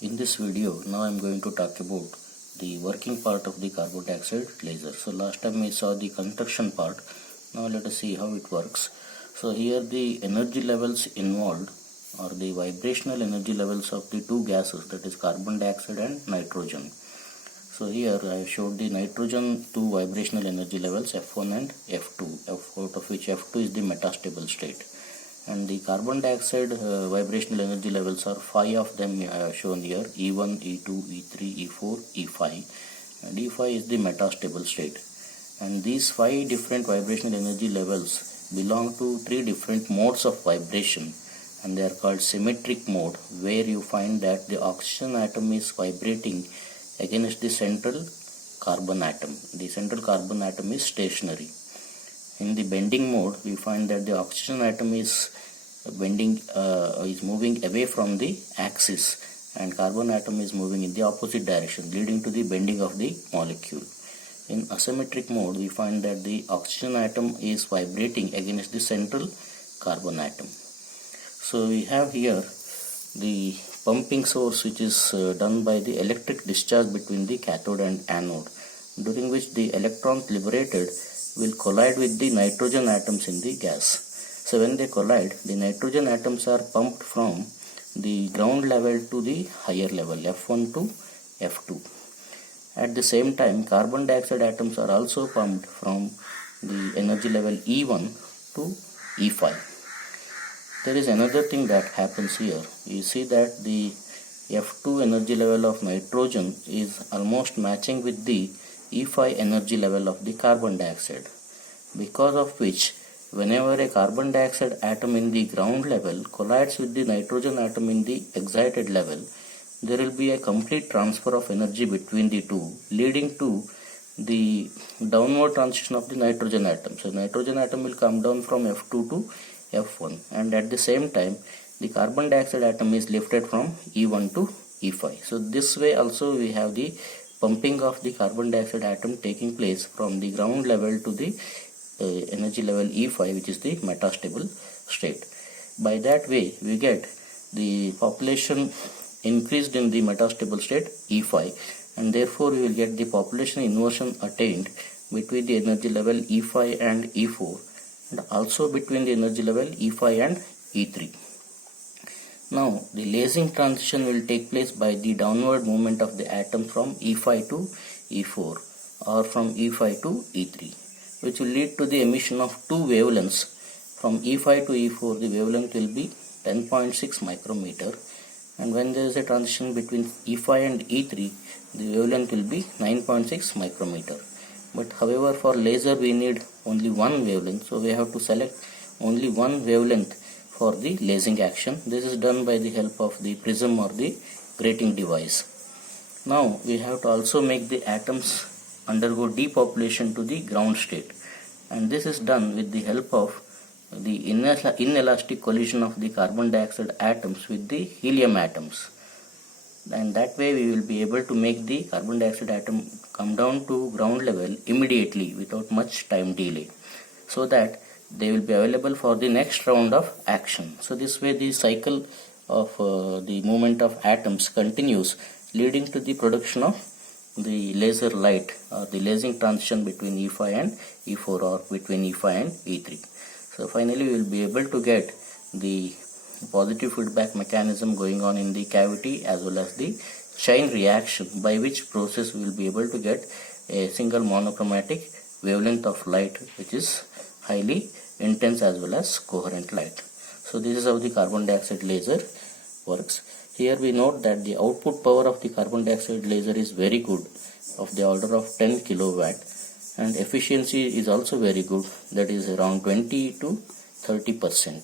In this video, now I am going to talk about the working part of the carbon dioxide laser. So last time we saw the construction part. Now let us see how it works. So here the energy levels involved are the vibrational energy levels of the two gases, that is carbon dioxide and nitrogen. So here I have showed the nitrogen two vibrational energy levels F1 and F2, out of which F2 is the metastable state. And the carbon dioxide vibrational energy levels are 5 of them shown here: E1, E2, E3, E4, E5. And E5 is the metastable state. And these 5 different vibrational energy levels belong to 3 different modes of vibration, and they are called symmetric mode, where you find that the oxygen atom is vibrating against the central carbon atom. The central carbon atom is stationary. In the bending mode, we find that the oxygen atom is moving away from the axis, and carbon atom is moving in the opposite direction, leading to the bending of the molecule. In asymmetric mode, we find that the oxygen atom is vibrating against the central carbon atom. So we have here the pumping source, which is done by the electric discharge between the cathode and anode, during which the electrons liberated will collide with the nitrogen atoms in the gas. So when they collide, the nitrogen atoms are pumped from the ground level to the higher level, F1 to F2. At the same time, carbon dioxide atoms are also pumped from the energy level E1 to E5. There is another thing that happens here. You see that the F2 energy level of nitrogen is almost matching with the E5 energy level of the carbon dioxide, because of which whenever a carbon dioxide atom in the ground level collides with the nitrogen atom in the excited level, there will be a complete transfer of energy between the two, leading to the downward transition of the nitrogen atom. So nitrogen atom will come down from F2 to F1, and at the same time the carbon dioxide atom is lifted from E1 to E5. So this way also we have the pumping of the carbon dioxide atom taking place from the ground level to the energy level E5, which is the metastable state. By that way we get the population increased in the metastable state E5, and therefore we will get the population inversion attained between the energy level E5 and E4, and also between the energy level E5 and E3. Now the lasing transition will take place by the downward movement of the atom from E5 to E4 or from E5 to E3, which will lead to the emission of two wavelengths. From E5 to E4, the wavelength will be 10.6 micrometer, and when there is a transition between E5 and E3, the wavelength will be 9.6 micrometer. But however, for laser we need only one wavelength, so we have to select only one wavelength for the lasing action. This is done by the help of the prism or the grating device. Now we have to also make the atoms undergo depopulation to the ground state, and this is done with the help of the inelastic collision of the carbon dioxide atoms with the helium atoms, and that way we will be able to make the carbon dioxide atom come down to ground level immediately without much time delay, so that they will be available for the next round of action. So this way the cycle of the movement of atoms continues, leading to the production of the laser light or the lasing transition between E5 and E4 or between E5 and E3. So finally we will be able to get the positive feedback mechanism going on in the cavity, as well as the chain reaction, by which process we will be able to get a single monochromatic wavelength of light, which is highly intense as well as coherent light. So this is how the carbon dioxide laser works. Here we note that the output power of the carbon dioxide laser is very good, of the order of 10 kilowatt, and efficiency is also very good, that is around 20 to 30%.